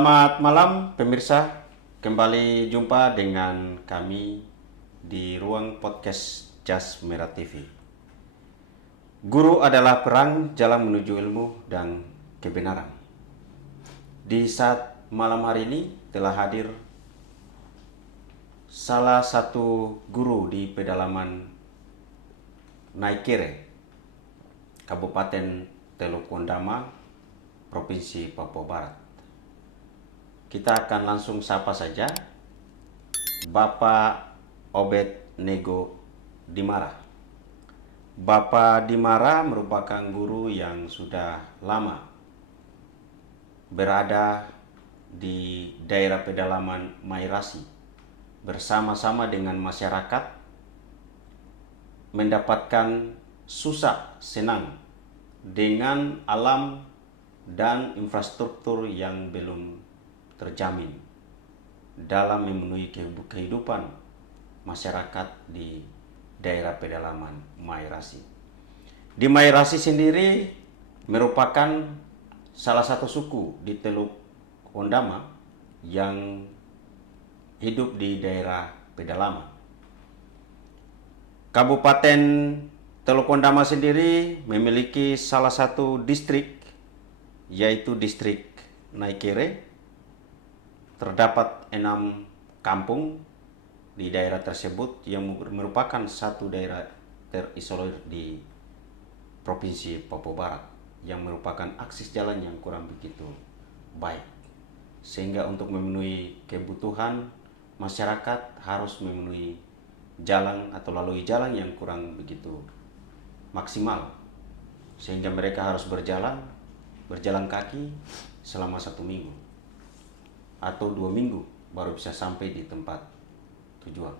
Selamat malam pemirsa, kembali jumpa dengan kami di ruang podcast Jas Merah TV. Guru adalah perang jalan menuju ilmu dan kebenaran. Di saat malam hari ini telah hadir salah satu guru di pedalaman Naikere, Kabupaten Teluk Ondama, Provinsi Papua Barat. Kita akan langsung sapa saja Bapak Obed Nego Dimara. Bapak Dimara merupakan guru yang sudah lama berada di daerah pedalaman Mairasi bersama-sama dengan masyarakat, mendapatkan susah senang dengan alam dan infrastruktur yang belum terjamin dalam memenuhi kehidupan masyarakat di daerah pedalaman Mairasi. Di Mairasi sendiri merupakan salah satu suku di Teluk Ondama yang hidup di daerah pedalaman. Kabupaten Teluk Ondama sendiri memiliki salah satu distrik, yaitu distrik Naikere. Terdapat 6 kampung di daerah tersebut yang merupakan satu daerah terisolir di Provinsi Papua Barat yang merupakan akses jalan yang kurang begitu baik. Sehingga untuk memenuhi kebutuhan masyarakat harus memenuhi jalan atau lalui jalan yang kurang begitu maksimal. Sehingga mereka harus berjalan kaki selama 1 minggu atau 2 minggu baru bisa sampai di tempat tujuan.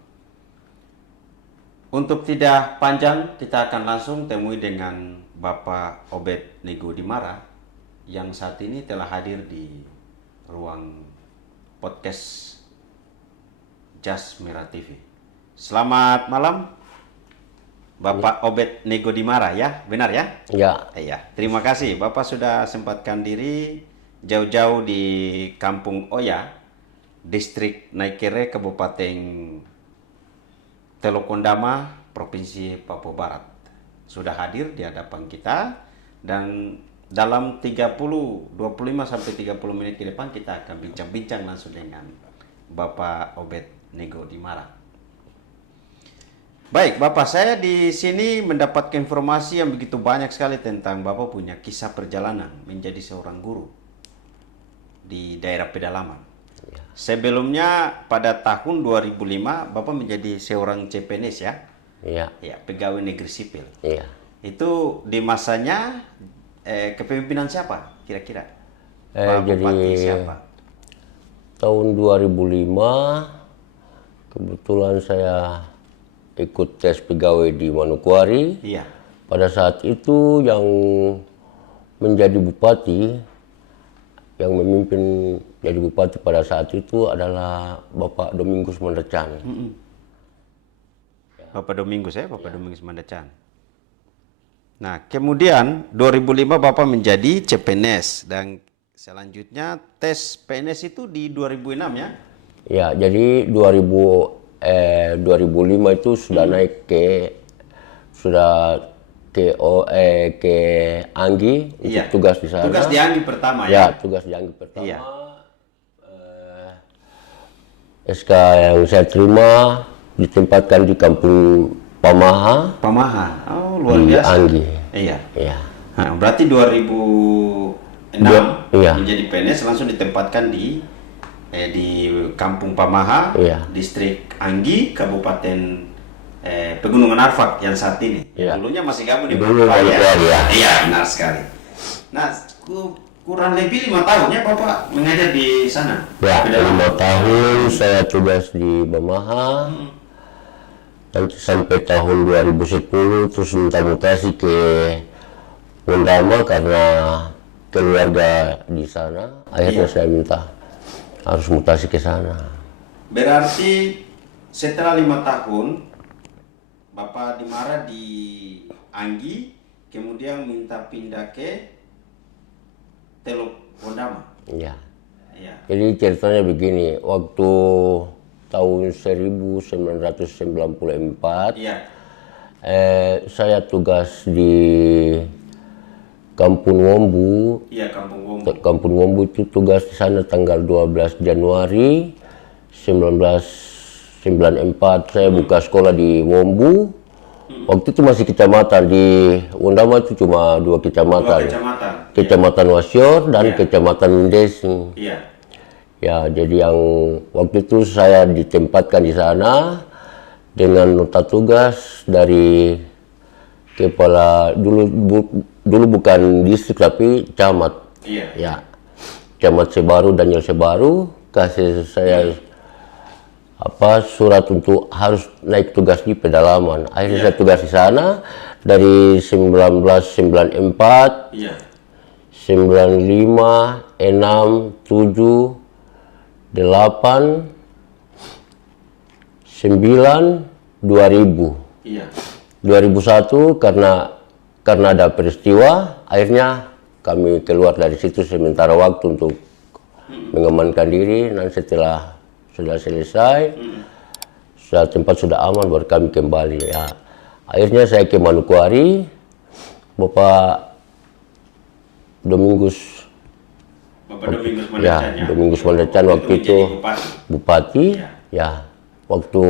Untuk tidak panjang, kita akan langsung temui dengan Bapak Obed Nego Dimara yang saat ini telah hadir di ruang podcast Jas Merah TV. Selamat malam Bapak Obed Nego Dimara, ya, benar ya? Ya. Iya, terima kasih Bapak sudah sempatkan diri jauh-jauh di Kampung Oya, Distrik Naikere, Kabupaten Teluk Ondama, Provinsi Papua Barat. Sudah hadir di hadapan kita dan dalam 25 sampai 30 menit ke depan kita akan bincang-bincang langsung dengan Bapak Obed Nego Dimara. Baik, Bapak, saya di sini mendapatkan informasi yang begitu banyak sekali tentang Bapak punya kisah perjalanan menjadi seorang guru di daerah pedalaman. Ya. Sebelumnya pada tahun 2005 Bapak menjadi seorang CPNS, ya? Iya. Ya, pegawai negeri sipil. Iya. Itu di masanya kepemimpinan siapa kira-kira? Jadi Bupati siapa? tahun 2005 kebetulan saya ikut tes pegawai di Manokwari. Iya. Pada saat itu yang menjadi bupati, yang memimpin jadi bupati pada saat itu adalah Bapak Domingus Mandacan. Bapak Domingus, ya, Bapak Domingus Mandacan. Nah, kemudian 2005 Bapak menjadi CPNS dan selanjutnya tes PNS itu di 2006, ya? Ya, jadi 2005 itu sudah naik ke Anggi untuk iya. tugas di sana. Tugas di Anggi pertama, ya? Ya, tugas di Anggi pertama. Iya. SK yang saya terima ditempatkan di Kampung Pamaha. Pamaha, oh luar di biasa. Anggi. Iya. Iya. Nah, berarti 2006 iya. menjadi PNS langsung ditempatkan di Kampung Pamaha, iya. Distrik Anggi, Kabupaten Pegunungan Arfak yang saat ini. Iya. Dulunya masih gabung di Manokwari, ya. Iya, benar sekali. Nah, kurang lebih 5 tahun ya Bapak mengajar di sana. Ya, 5 tahun saya tugas di Pamaha. Nanti sampai tahun 2010 terus minta mutasi ke Ondama karena keluarga di sana. Akhirnya saya minta harus mutasi ke sana. Berarti setelah 5 tahun Bapak Dimara di Anggi, kemudian minta pindah ke Teluk Ondama. Iya. iya. Jadi ceritanya begini, waktu tahun 1994, Iya. saya tugas di Kampung Wombu. Iya, Kampung Wombu. Kampung Wombu itu tugas di sana tanggal 12 Januari 1994. Saya buka sekolah di Wombu. Waktu itu masih kecamatan, di Wondama itu cuma 2 kecamatan. 2 kecamatan. Kecamatan Wasior dan Iya. Kecamatan Desing. Iya. Ya, jadi yang waktu itu saya ditempatkan di sana dengan nota tugas dari kepala dulu bukan distrik tapi camat. Iya. Ya, camat Sebaru, Daniel Sebaru kasih saya surat untuk harus naik tugas di pedalaman. Akhirnya saya tugas di sana dari 1994, Iya. 95, 6, 7, 8, 9, 2000. Iya. 2001 karena ada peristiwa, akhirnya kami keluar dari situ sementara waktu untuk mengamankan diri. Dan setelah sudah selesai, tempat sudah aman, baru kami kembali. Ya, akhirnya saya ke Manokwari, Bapak Domingus. Bapak Domingus Mandacan, Ya, Domingus Mandacan waktu itu bupati. Ya, waktu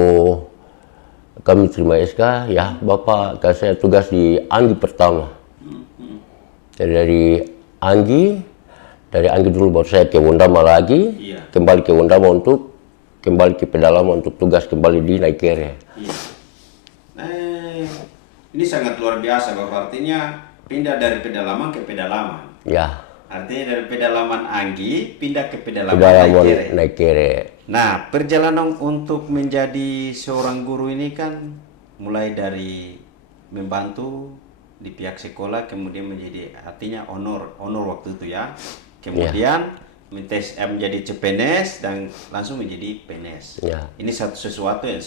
kami terima SK, ya Bapak kasih saya tugas di Anggi pertama. Dari Anggi dulu baru saya ke Wondama lagi, Iya. kembali ke Wondama untuk kembali ke pedalaman untuk tugas kembali di Naikere. Iya. Ini sangat luar biasa, Bapak. Artinya pindah dari pedalaman ke pedalaman. Ya, Artinya dari pedalaman Anggi pindah ke pedalaman Naikere. Naikere. Nah, perjalanan untuk menjadi seorang guru ini kan mulai dari membantu di pihak sekolah, kemudian menjadi artinya honor waktu itu ya. Kemudian menjadi CPNS dan langsung menjadi PNS. Ya. Ini sesuatu yang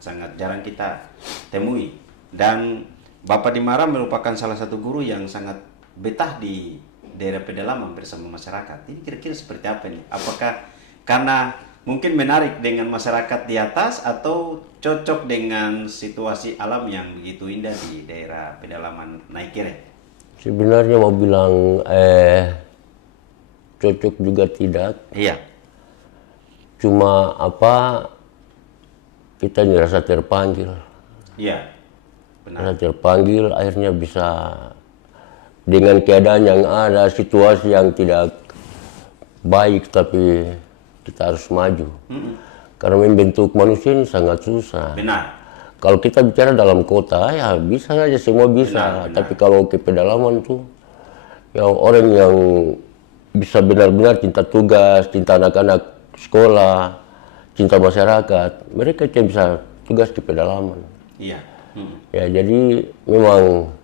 sangat jarang kita temui. Dan Bapak Dimara merupakan salah satu guru yang sangat betah di daerah pedalaman bersama masyarakat. Ini kira-kira seperti apa nih? Apakah karena mungkin menarik dengan masyarakat di atas atau cocok dengan situasi alam yang begitu indah di daerah pedalaman Naikere? Sebenarnya mau bilang cocok juga tidak. Iya. Cuma kita ngerasa terpanggil. Iya. Benar. Ngerasa terpanggil, akhirnya bisa dengan keadaan yang ada, situasi yang tidak baik, tapi kita harus maju. Karena membentuk manusia ini sangat susah. Benar. Kalau kita bicara dalam kota, ya bisa saja, semua bisa. Benar. Tapi kalau ke pedalaman tuh, ya orang yang bisa benar-benar cinta tugas, cinta anak-anak sekolah, cinta masyarakat, mereka yang bisa tugas di pedalaman. Iya. Ya, jadi memang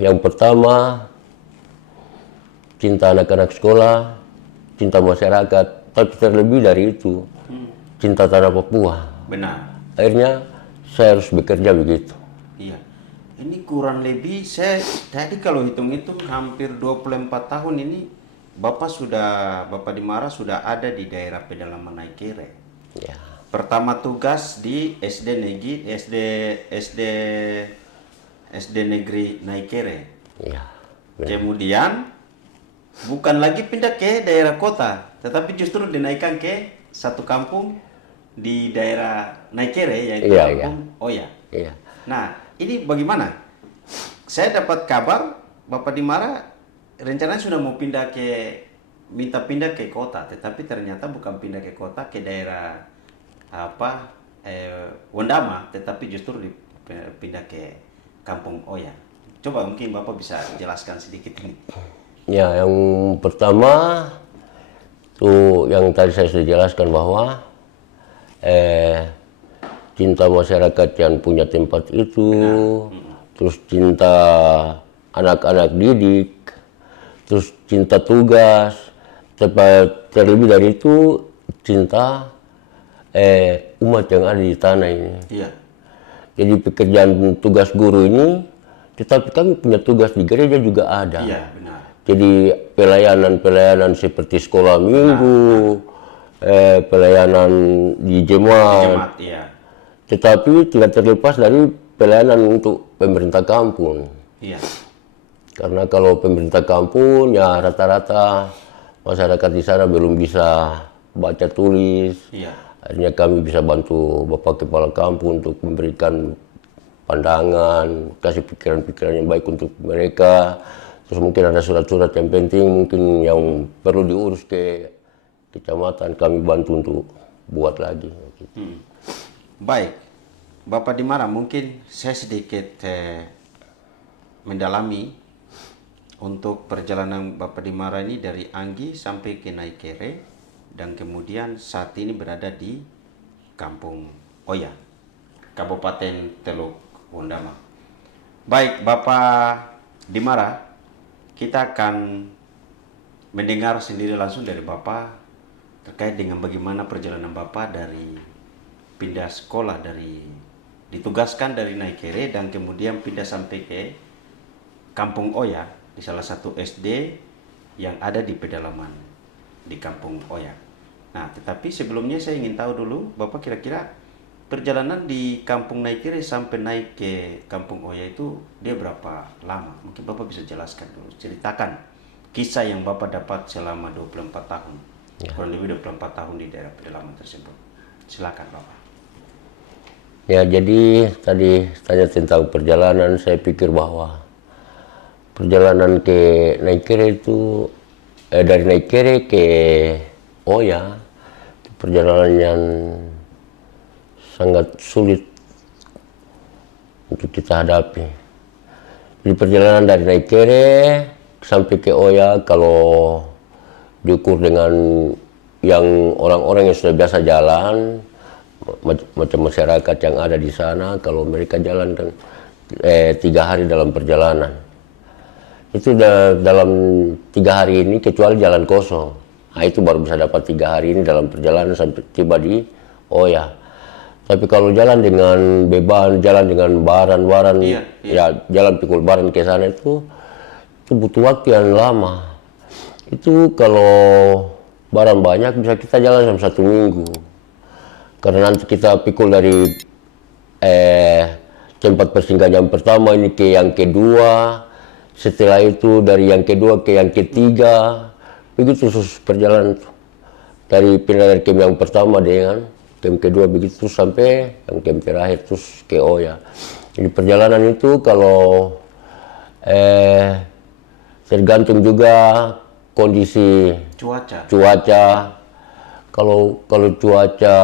yang pertama cinta anak-anak sekolah, cinta masyarakat, tapi terlebih dari itu cinta tanah Papua. Benar. Akhirnya saya harus bekerja begitu. Iya. Ini kurang lebih saya tadi kalau hitung-hitung hampir 24 tahun ini Bapak Dimara sudah ada di daerah pedalaman Naikere. Ya. Pertama tugas di SD Negeri Naikere. Ya. Kemudian bukan lagi pindah ke daerah kota, tetapi justru dinaikkan ke satu kampung di daerah Naikere, yaitu kampung Oya. Iya. Nah, ini bagaimana? Saya dapat kabar Bapak Dimara rencananya sudah mau minta pindah ke kota, tetapi ternyata bukan pindah ke kota, ke daerah Wondama, tetapi justru pindah ke kampung Oya. Coba mungkin Bapak bisa jelaskan sedikit ini. Ya, yang pertama tuh yang tadi saya sudah jelaskan bahwa cinta masyarakat yang punya tempat itu, terus cinta anak-anak didik, terus cinta tugas, terlebih dari itu cinta umat yang ada di tanah ini. Iya. Jadi pekerjaan tugas guru ini, tetapi kami punya tugas di gereja juga ada. Iya, benar. Jadi pelayanan seperti sekolah minggu, pelayanan di jemaat, Jemaat, ya. tetapi tidak terlepas dari pelayanan untuk pemerintah kampung. Iya. Karena kalau pemerintah kampung ya rata-rata masyarakat di sana belum bisa baca tulis. Iya. Akhirnya kami bisa bantu Bapak Kepala Kampung untuk memberikan pandangan, kasih pikiran-pikiran yang baik untuk mereka. Terus mungkin ada surat-surat yang penting mungkin yang perlu diurus ke kecamatan, kami bantu untuk buat lagi. Baik, Bapak Dimara, mungkin saya sedikit mendalami untuk perjalanan Bapak Dimara ini dari Anggi sampai ke Naikere, dan kemudian saat ini berada di Kampung Oya, Kabupaten Teluk Wondama. Baik, Bapak Dimara, kita akan mendengar sendiri langsung dari Bapak terkait dengan bagaimana perjalanan Bapak dari pindah sekolah, dari ditugaskan dari Naikere dan kemudian pindah sampai ke Kampung Oya di salah satu SD yang ada di pedalaman di Kampung Oya. Nah, tetapi sebelumnya saya ingin tahu dulu, Bapak kira-kira perjalanan di Kampung Naikere sampai naik ke Kampung Oya itu dia berapa lama? Mungkin Bapak bisa jelaskan dulu, ceritakan kisah yang Bapak dapat selama 24 tahun, kurang lebih 24 tahun di daerah pedalaman tersebut. Silakan Bapak. Ya, jadi tadi tanya tentang perjalanan, saya pikir bahwa perjalanan ke Naikere itu dari Naikere ke Oya itu perjalanan yang sangat sulit untuk kita hadapi. Di perjalanan dari Naikere sampai ke Oya, kalau diukur dengan yang orang-orang yang sudah biasa jalan, macam masyarakat yang ada di sana, kalau mereka jalan kan 3 hari dalam perjalanan. Itu dalam 3 hari ini kecuali jalan kosong. Nah, itu baru bisa dapat 3 hari ini dalam perjalanan sampai tiba di Oya. Tapi kalau jalan dengan beban, jalan dengan baran-baran, ya jalan pikul baran ke sana itu butuh waktu yang lama. Itu kalau barang banyak bisa kita jalan sampai 1 minggu. Karena nanti kita pikul dari tempat persinggahan yang pertama ini ke yang kedua, setelah itu dari yang kedua ke yang ketiga, begitu terus perjalanan dari pindah dari camp yang pertama dengan camp kedua, begitu terus sampai yang camp terakhir terus ke Oya. Jadi perjalanan itu kalau tergantung juga kondisi cuaca. Kalau cuaca,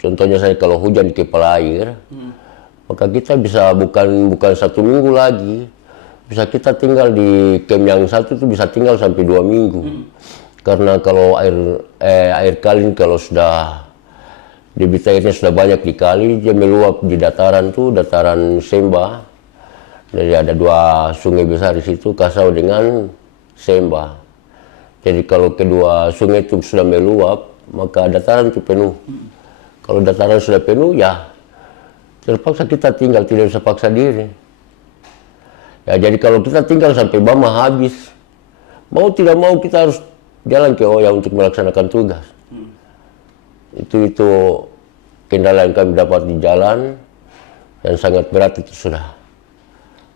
contohnya saya kalau hujan di kepala air, maka kita bisa bukan 1 minggu lagi, bisa kita tinggal di camp yang satu itu bisa tinggal sampai 2 minggu. Karena kalau air kali kalau sudah debit airnya sudah banyak di kali, dia meluap di dataran tuh, dataran Semba. Jadi ada 2 sungai besar di situ, Kasau dengan Semba. Jadi kalau kedua sungai itu sudah meluap, maka dataran itu penuh. Kalau dataran sudah penuh, ya terpaksa kita tinggal, tidak bisa paksa diri. Ya, jadi kalau kita tinggal sampai Bama habis, mau tidak mau kita harus jalan ke Oya untuk melaksanakan tugas. Itu kendala yang kami dapat di jalan, dan sangat berat itu sudah.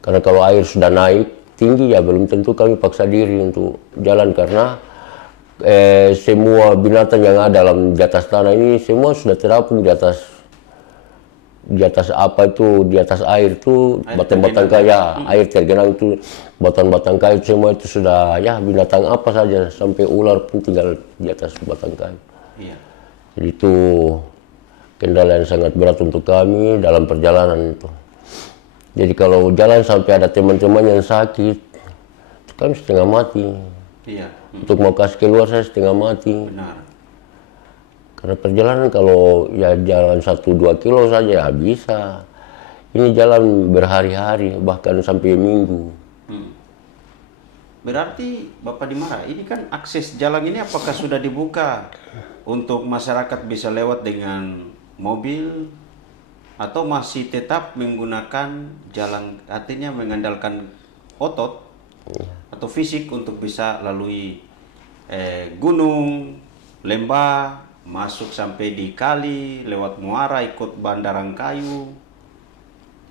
Karena kalau air sudah naik tinggi, ya belum tentu kami paksa diri untuk jalan, karena semua binatang yang ada di atas tanah ini semua sudah terapung di atas apa itu, di atas air itu, batang-batang kayu, air tergenang itu, batang-batang kayu semua itu sudah, ya binatang apa saja, sampai ular pun tinggal di atas batang kayu. Jadi itu kendala yang sangat berat untuk kami dalam perjalanan itu. Jadi kalau jalan sampai ada teman-teman yang sakit, kami setengah mati. Untuk mau kasih keluar saya setengah mati. Benar. Karena perjalanan kalau ya jalan 1-2 kilo saja ya bisa. Ini jalan berhari-hari, bahkan sampai minggu. Berarti Bapak Dimara, ini kan akses jalan ini apakah sudah dibuka untuk masyarakat bisa lewat dengan mobil, atau masih tetap menggunakan jalan, artinya mengandalkan otot atau fisik untuk bisa lalui gunung, lembah, masuk sampai di kali, lewat muara, ikut bandaran kayu,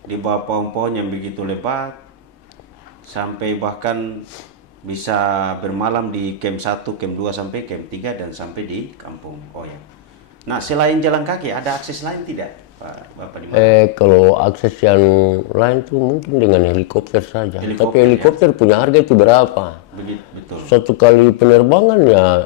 di bawah pohon-pohon yang begitu lebat, sampai bahkan bisa bermalam di camp 1, camp 2 sampai camp 3 dan sampai di Kampung Oya. Nah, selain jalan kaki ada akses lain tidak, Pak Bapak di mana? Kalau akses yang lain tuh mungkin dengan helikopter saja. Tapi Helikopter, helikopter punya harga itu berapa? Begitu, betul. Satu kali penerbangan ya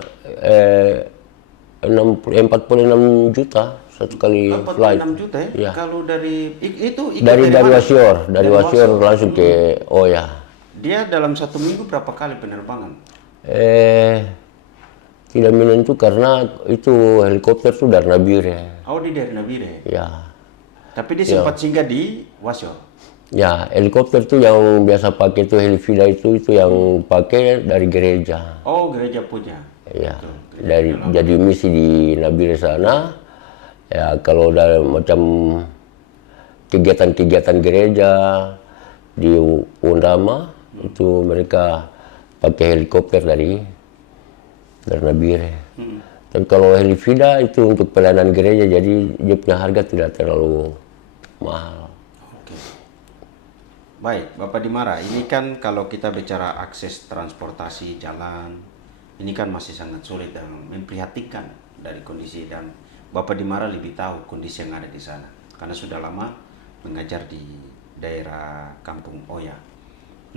46 juta satu kali flight. 46 juta ya? Ya. Kalau dari itu ikut Dari mana? Wasior, dari Wasior langsung ke Oya. Dia dalam 1 minggu berapa kali penerbangan? Tidak menentu karena itu helikopter tuh dari Nabire. Oh, di dari Nabire. Ya. Tapi dia sempat singgah di Wasior. Ya, helikopter tuh yang biasa pakai itu Helivida itu yang pakai dari gereja. Oh, gereja punya. Ya, jadi misi di Nabire sana. Ya, kalau ada macam kegiatan-kegiatan gereja di Undama itu mereka pakai helikopter dari Nabire. Tapi kalau Helivida itu untuk pelayanan gereja, jadi dia punya harga tidak terlalu mahal. Oke. Baik, Bapak Dimara, ini kan kalau kita bicara akses transportasi jalan, ini kan masih sangat sulit dan memprihatinkan dari kondisi, dan Bapak Dimara lebih tahu kondisi yang ada di sana karena sudah lama mengajar di daerah Kampung Oya.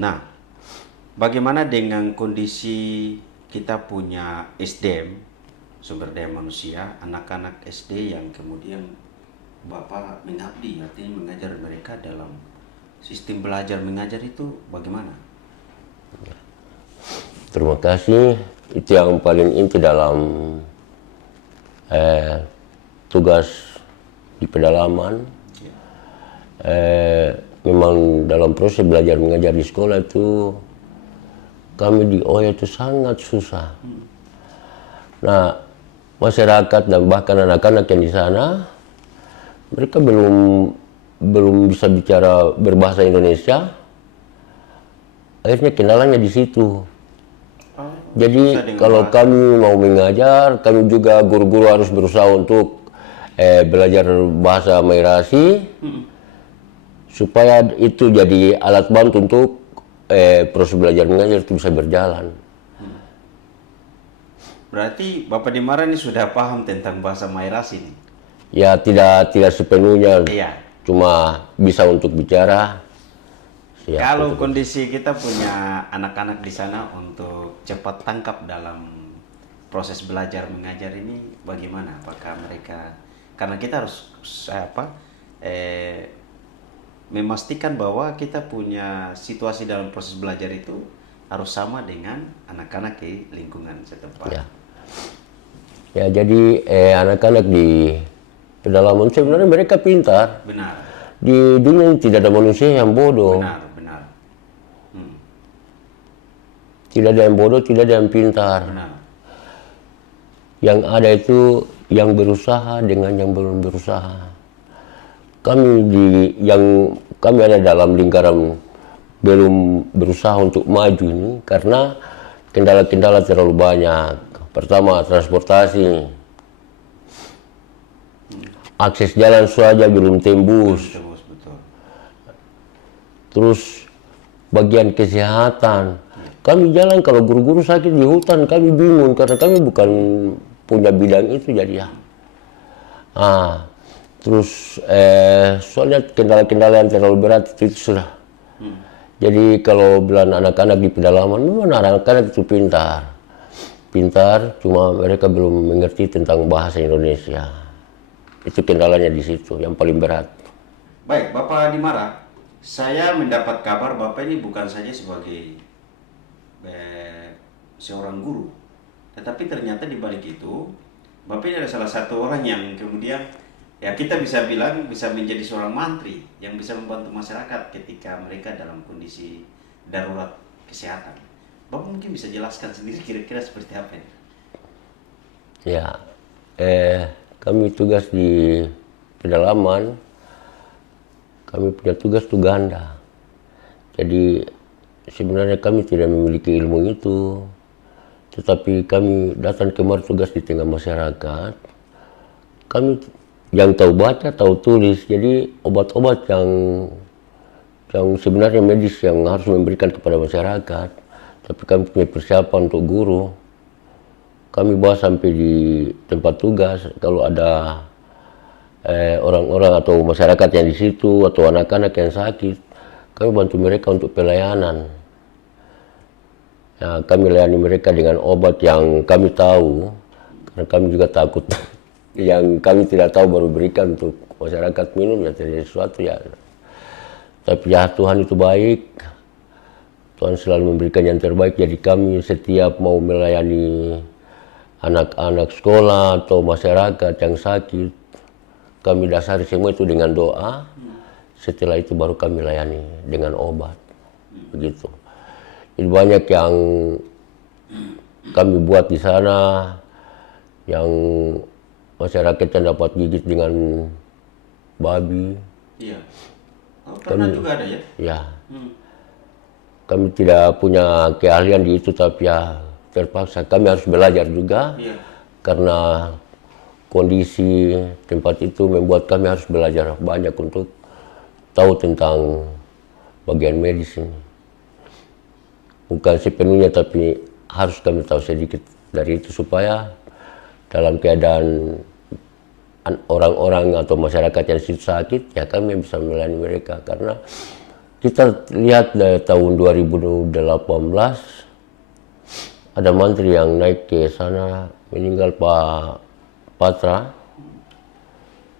Nah, bagaimana dengan kondisi kita punya SDM, sumber daya manusia, anak-anak SD yang kemudian Bapak mengabdi, artinya mengajar mereka dalam sistem belajar mengajar itu bagaimana? Terima kasih. Itu yang paling inti dalam tugas di pedalaman. Memang dalam proses belajar mengajar di sekolah itu kami di Oya itu sangat susah. Nah, masyarakat dan bahkan anak-anak yang di sana mereka belum bisa bicara berbahasa Indonesia. Akhirnya kendalanya di situ. Jadi kalau kami mau mengajar, kami juga guru-guru harus berusaha untuk belajar bahasa Mairasi supaya itu jadi alat bantu untuk proses belajar mengajar itu bisa berjalan. Berarti Bapak Dimara ini sudah paham tentang bahasa Mairasi nih? Ya tidak sepenuhnya, Iya. cuma bisa untuk bicara. Siap. Kalau kondisi kita punya anak-anak di sana untuk cepat tangkap dalam proses belajar mengajar ini bagaimana? Apakah mereka, karena kita harus memastikan bahwa kita punya situasi dalam proses belajar itu harus sama dengan anak-anak di lingkungan setempat. Ya, jadi anak-anak di pedalaman sebenarnya mereka pintar. Benar. Di dunia tidak ada manusia yang bodoh. Benar. Tidak ada yang bodoh, tidak ada yang pintar. Benar. Yang ada itu yang berusaha dengan yang belum berusaha. Kami ada dalam lingkaran belum berusaha untuk maju ini karena kendala-kendala terlalu banyak. Pertama, transportasi. Akses jalan saja belum tembus. Betul. Terus bagian kesehatan. Kami jalan kalau guru-guru sakit di hutan, kami bingung karena kami bukan punya bidang itu jadi ya. Terus soalnya kendala-kendala yang terlalu berat itu sudah. Jadi kalau bilang anak-anak di pedalaman, memang anak-anak itu pintar, cuma mereka belum mengerti tentang bahasa Indonesia. Itu kendalanya di situ, yang paling berat. Baik, Bapak Dimara, saya mendapat kabar Bapak ini bukan saja sebagai seorang guru, tetapi ternyata di balik itu Bapak ini adalah salah satu orang yang kemudian ya kita bisa bilang bisa menjadi seorang mantri yang bisa membantu masyarakat ketika mereka dalam kondisi darurat kesehatan. Bapak mungkin bisa jelaskan sendiri kira-kira seperti apa ini? Ya, kami tugas di pedalaman, kami punya tugas tuh ganda. Jadi sebenarnya kami tidak memiliki ilmu itu, tetapi kami datang kemari tugas di tengah masyarakat. Kami yang tahu baca, tahu tulis, jadi obat-obat yang sebenarnya medis yang harus memberikan kepada masyarakat, tapi kami punya persiapan untuk guru. Kami bawa sampai di tempat tugas, kalau ada orang-orang atau masyarakat yang di situ atau anak-anak yang sakit, kami bantu mereka untuk pelayanan. Ya, kami layani mereka dengan obat yang kami tahu, karena kami juga takut yang kami tidak tahu baru berikan untuk masyarakat minum, ya terjadi sesuatu ya. Tapi ya Tuhan itu baik, Tuhan selalu memberikan yang terbaik, jadi kami setiap mau melayani anak-anak sekolah atau masyarakat yang sakit, kami dasari semua itu dengan doa. Setelah itu baru kami layani dengan obat, begitu. Jadi banyak yang kami buat di sana, yang masyarakat yang dapat gigit dengan babi. Iya. Oh, pernah juga ada ya? Ya. Kami tidak punya keahlian di itu, tapi ya terpaksa kami harus belajar juga. Iya. Karena kondisi tempat itu membuat kami harus belajar banyak untuk tahu tentang bagian medis ini. Bukan sepenuhnya, tapi harus kami tahu sedikit dari itu supaya dalam keadaan orang-orang atau masyarakat yang sakit, ya kami bisa melayani mereka. Karena kita lihat dari tahun 2018, ada mantri yang naik ke sana, meninggal Pak Patra.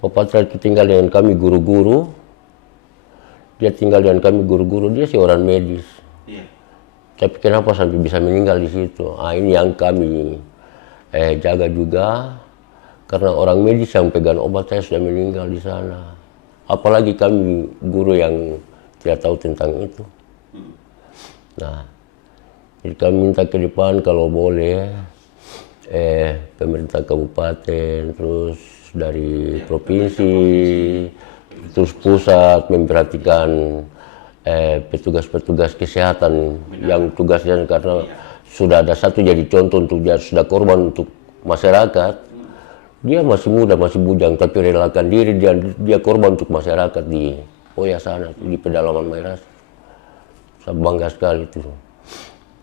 Pak Patra itu tinggal dengan kami guru-guru. Dia tinggal dengan kami guru-guru, dia seorang medis. Iya. Tapi kenapa sampai bisa meninggal di situ? Ini yang kami jaga juga. Karena orang medis yang pegang obat saya sudah meninggal di sana. Apalagi kami guru yang tidak tahu tentang itu. Nah, jadi kami minta ke depan kalau boleh pemerintah kabupaten, terus dari provinsi, terus pusat memperhatikan petugas-petugas kesehatan yang tugasnya, karena sudah ada satu jadi contoh untuk dia sudah korban untuk masyarakat. Dia masih muda, masih bujang, tapi relakan diri dia korban untuk masyarakat di Oya sana, di pedalaman Mairas. Saya bangga sekali itu.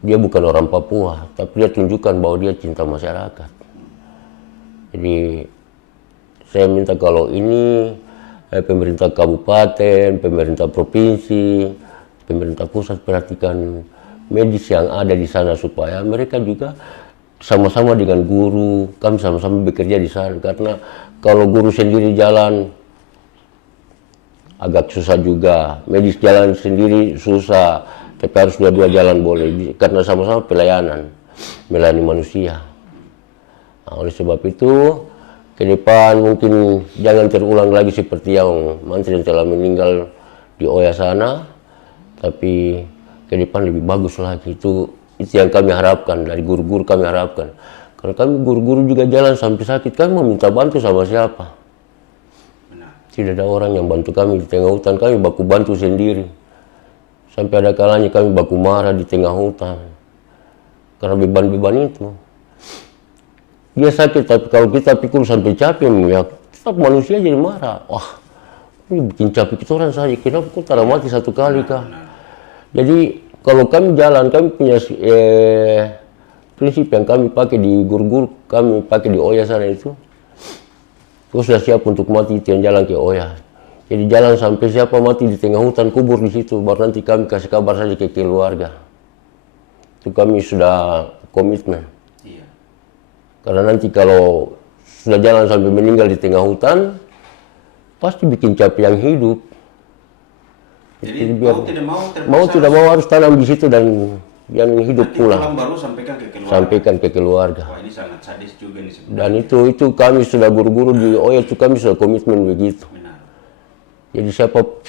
Dia bukan orang Papua, tapi dia tunjukkan bahwa dia cinta masyarakat. Jadi saya minta kalau ini pemerintah kabupaten, pemerintah provinsi, pemerintah pusat perhatikan medis yang ada di sana supaya mereka juga sama-sama dengan guru, kami sama-sama bekerja di sana. Karena kalau guru sendiri jalan agak susah juga, medis jalan sendiri susah. Tapi harus dua-dua jalan boleh, karena sama-sama pelayanan, melayani manusia. Nah, oleh sebab itu, ke depan mungkin jangan terulang lagi seperti yang mantri yang telah meninggal di Oya sana, tapi ke depan lebih bagus lagi. Itu yang kami harapkan, dari guru-guru kami harapkan. Karena kami guru-guru juga jalan sampai sakit, kami mau minta bantu sama siapa? Benar. Tidak ada orang yang bantu kami di tengah hutan, kami baku bantu sendiri. Sampai ada kalanya kami baku marah di tengah hutan. Karena beban-beban itu. Dia sakit, tapi kalau kita pikul sampai capek, ya tetap manusia jadi marah. Wah, ini bikin capek kita orang saja, kenapa kok tak mati satu kali kah? Jadi kalau kami jalan, kami punya prinsip yang kami pakai di guru-guru, kami pakai di Oya sana itu. Kau sudah siap untuk mati, itu yang jalan ke Oya. Jadi jalan sampai siapa mati di tengah hutan, kubur di situ, baru nanti kami kasih kabar saja ke keluarga. Itu kami sudah komitmen. Iya. Karena nanti kalau sudah jalan sampai meninggal di tengah hutan, pasti bikin capek yang hidup. Jadi biar mau tidak mau harus tanam di situ dan yang hidup nanti pulang. pulang baru sampaikan ke keluarga. Sampaikan ke keluarga. Wah, ini sangat sadis juga nih sebenarnya. Dan itu kami sudah guru-guru di Oya itu kami sudah komitmen begitu. Benar. Jadi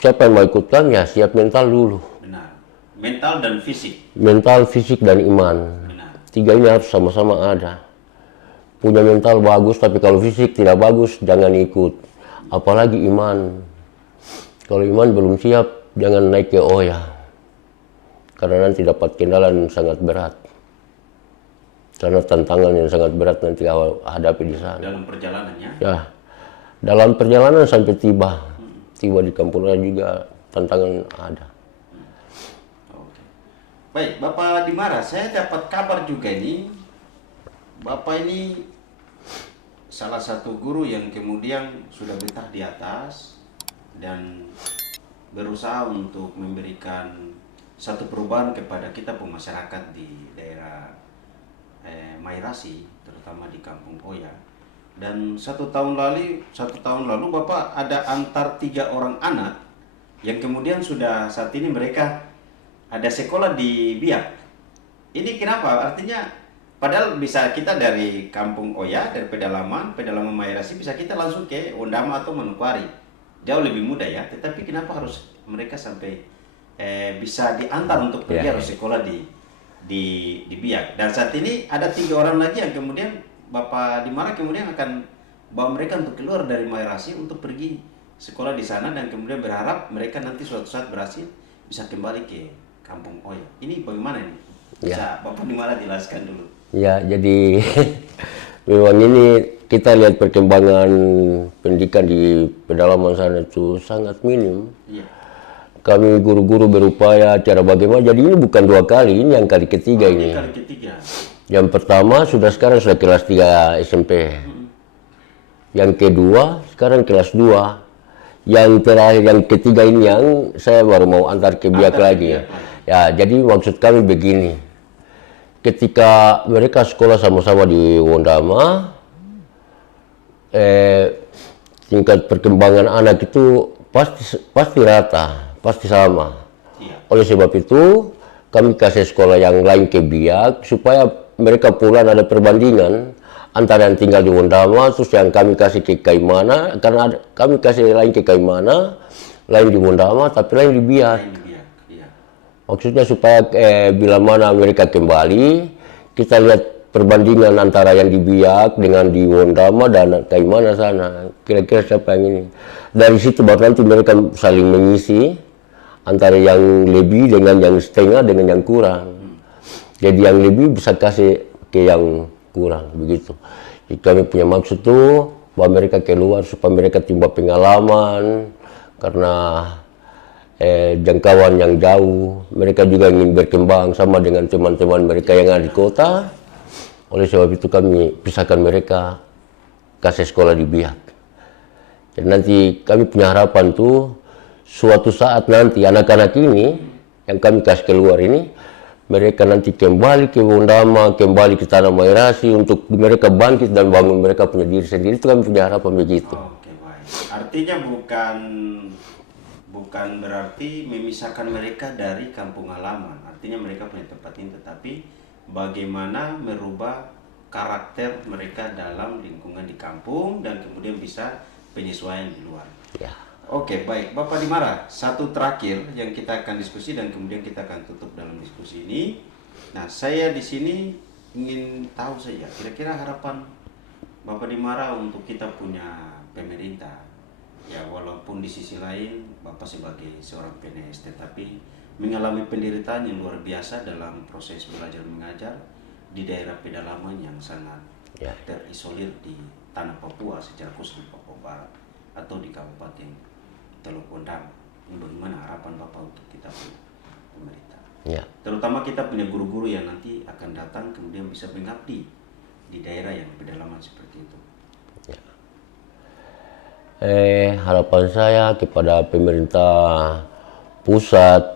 siapa yang mau ikut kami ya siap mental dulu. Benar. Mental dan fisik. Mental, fisik, dan iman. Benar. Tiga ini harus sama-sama ada. Punya mental bagus, tapi kalau fisik tidak bagus, jangan ikut. Apalagi iman. Kalau iman belum siap, jangan naik ke Oya. karena nanti dapat kendala yang sangat berat. Karena tantangan yang sangat berat nanti hadapi di sana. Dalam perjalanannya? Ya, dalam perjalanan sampai tiba di kampung Oya juga tantangan ada. Oke. Baik, Bapak Dimara, saya dapat kabar juga ini, Bapak ini salah satu guru yang kemudian sudah betah di atas dan berusaha untuk memberikan satu perubahan kepada kita masyarakat di daerah Mairasi, terutama di Kampung Oya. Dan satu tahun lalu Bapak ada antar 3 orang anak yang kemudian sudah saat ini mereka ada sekolah di Biak. Ini kenapa? Artinya padahal bisa kita dari Kampung Oya, dari pedalaman Mairasi, bisa kita langsung ke Wondama atau Manokwari. Jauh lebih mudah ya, tetapi kenapa harus mereka sampai bisa diantar untuk pergi harus sekolah di Biak. Dan saat ini ada 3 orang lagi yang kemudian Bapak Dimara kemudian akan bawa mereka untuk keluar dari Mairasi untuk pergi sekolah di sana, dan kemudian berharap mereka nanti suatu saat berhasil bisa kembali ke Kampung Oya. Ini bagaimana ini? Bisa Bapak Dimara jelaskan dulu. Ya, jadi memang ini kita lihat perkembangan pendidikan di pedalaman sana itu sangat minim. Iya. Kami guru-guru berupaya cara bagaimana, jadi ini bukan 2 kali, ini yang kali ketiga ini. Kali ketiga. Yang pertama sekarang sudah kelas 3 SMP. Yang kedua sekarang kelas 2. Yang terakhir, yang ketiga ini yang saya baru mau antar ke Biak lagi. Ya, jadi maksud kami begini. Ketika mereka sekolah sama-sama di Wondama, tingkat perkembangan anak itu pasti rata, pasti sama. Oleh sebab itu, kami kasih sekolah yang lain ke Biak supaya mereka pulang ada perbandingan antara yang tinggal di Wondama terus yang kami kasih ke Kaimana, karena kami kasih lain ke Kaimana, lain di Wondama tapi lain di Biak. Maksudnya supaya bila mana mereka kembali, kita lihat perbandingan antara yang di Biak dengan di Wondama dan Kaimana sana. Kira-kira siapa yang ini. Dari situ baru nanti mereka saling mengisi antara yang lebih dengan yang setengah dengan yang kurang. Jadi yang lebih bisa kasih ke yang kurang, begitu. Jadi kami punya maksud tuh bahwa mereka keluar supaya mereka timba pengalaman, karena jangkauan yang jauh. Mereka juga ingin berkembang sama dengan teman-teman mereka yang ada di kota. Oleh sebab itu kami pisahkan mereka kasih sekolah di Biak. Dan nanti kami punya harapan tuh suatu saat nanti anak-anak ini yang kami kasih keluar ini, mereka nanti kembali ke Wondama, kembali ke tanah Mairasi untuk mereka bangkit dan bangun mereka punya diri sendiri. Itu kami punya harapan begitu. Oke, baik. Artinya bukan berarti memisahkan mereka dari kampung halaman. Artinya mereka punya tempat ini, tetapi bagaimana merubah karakter mereka dalam lingkungan di kampung dan kemudian bisa penyesuaian di luar. Ya. Oke, baik. Bapak Dimara, satu terakhir yang kita akan diskusi dan kemudian kita akan tutup dalam diskusi ini. Nah, saya di sini ingin tahu saja, kira-kira harapan Bapak Dimara untuk kita punya pemerintah. Ya, walaupun di sisi lain Bapak sebagai seorang PNS, tetapi mengalami penderitaan yang luar biasa dalam proses belajar mengajar di daerah pedalaman yang sangat terisolir di tanah Papua, secara khusus di Papua Barat atau di Kabupaten Teluk Wondama. Ini bagaimana harapan Bapak untuk kita punya pemerintah? Ya. Terutama kita punya guru-guru yang nanti akan datang kemudian bisa mengabdi di daerah yang pedalaman seperti itu. Ya. Harapan saya kepada pemerintah pusat,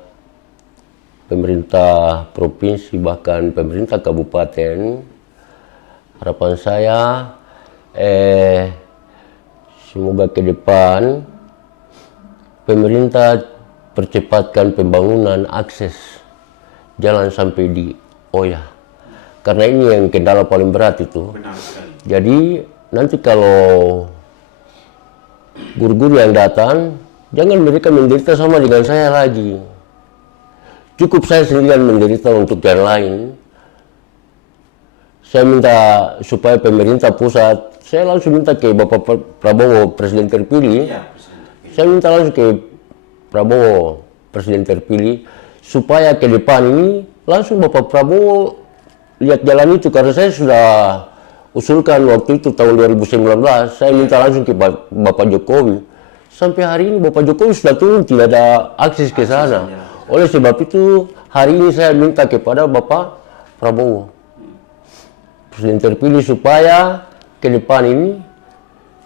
pemerintah provinsi, bahkan pemerintah kabupaten, harapan saya semoga ke depan pemerintah percepatkan pembangunan akses jalan sampai di Oya. Karena ini yang kendala paling berat itu. Benar sekali. Jadi nanti kalau guru-guru yang datang, jangan mereka menderita sama dengan saya lagi. Cukup saya sendirian menderita untuk yang lain. Saya minta supaya pemerintah pusat, saya langsung minta ke Bapak Prabowo, Presiden terpilih. Ya, saya minta langsung ke Prabowo, Presiden terpilih, supaya ke depan ini langsung Bapak Prabowo lihat jalan itu, karena saya sudah usulkan waktu itu tahun 2019, saya minta langsung ke Bapak Jokowi. Sampai hari ini Bapak Jokowi sudah turun, tidak ada akses ke sana. Oleh sebab itu hari ini saya minta kepada Bapak Prabowo Presiden terpilih supaya ke depan ini,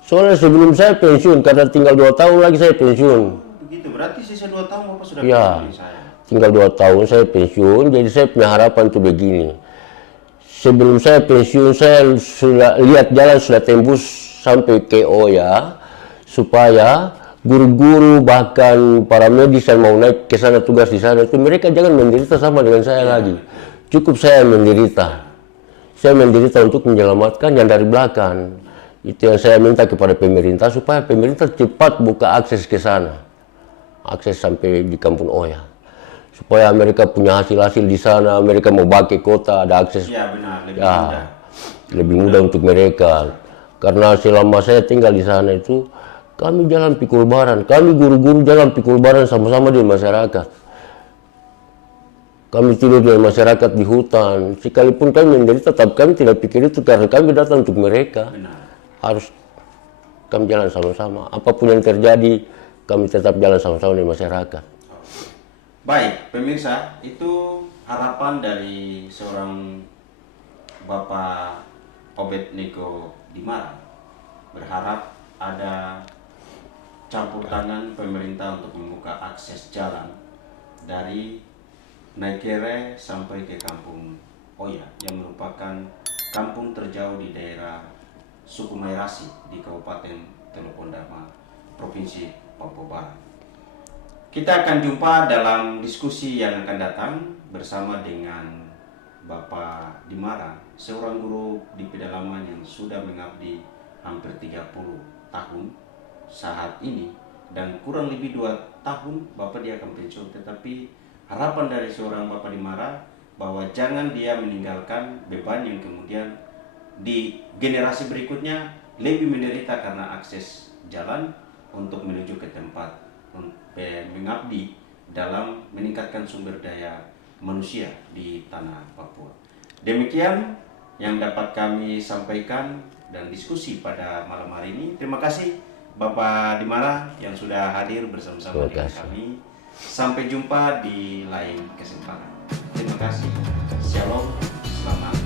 soalnya sebelum saya pensiun, karena tinggal 2 tahun lagi saya pensiun. Begitu, berarti sisa 2 tahun Bapak sudah Ya, pensiun saya. tinggal 2 tahun saya pensiun, jadi saya punya harapan tuh begini. Sebelum saya pensiun, saya sudah lihat jalan sudah tembus sampai ke Oya, supaya guru-guru bahkan para medis yang mau naik ke sana tugas di sana itu mereka jangan menderita sama dengan saya lagi. Cukup saya menderita. Saya menderita untuk menyelamatkan yang dari belakang. Itu yang saya minta kepada pemerintah, supaya pemerintah cepat buka akses ke sana. Akses sampai di Kampung Oya. Supaya mereka punya hasil-hasil di sana, mereka mau bagi kota, ada akses. Ya benar, lebih mudah. Lebih mudah untuk mereka. Karena selama saya tinggal di sana itu, kami jalan pikul baran, kami guru-guru jalan pikul baran sama-sama di masyarakat. Kami tidur di masyarakat di hutan, sekalipun kami menderita, tetap kami tidak pikir itu karena kami datang untuk mereka. Benar. Harus kami jalan sama-sama, apapun yang terjadi, kami tetap jalan sama-sama di masyarakat. Baik, pemirsa, itu harapan dari seorang Bapak Obed Nego Dimara. Berharap ada campur tangan pemerintah untuk membuka akses jalan dari Naikere sampai ke Kampung Oya yang merupakan kampung terjauh di daerah suku Mairasi di Kabupaten Teluk Ondama, Provinsi Papua Barat. Kita akan jumpa dalam diskusi yang akan datang bersama dengan Bapak Dimara, seorang guru di pedalaman yang sudah mengabdi hampir 30 tahun saat ini, dan kurang lebih 2 tahun Bapak dia akan pensiun. Tetapi harapan dari seorang Bapak Dimara bahwa jangan dia meninggalkan beban yang kemudian di generasi berikutnya lebih menderita karena akses jalan untuk menuju ke tempat mengabdi dalam meningkatkan sumber daya manusia di tanah Papua. Demikian yang dapat kami sampaikan dan diskusi pada malam hari ini. Terima kasih Bapak Dimara yang sudah hadir bersama-sama dengan kami. Sampai jumpa di lain kesempatan. Terima kasih. Shalom. Selamat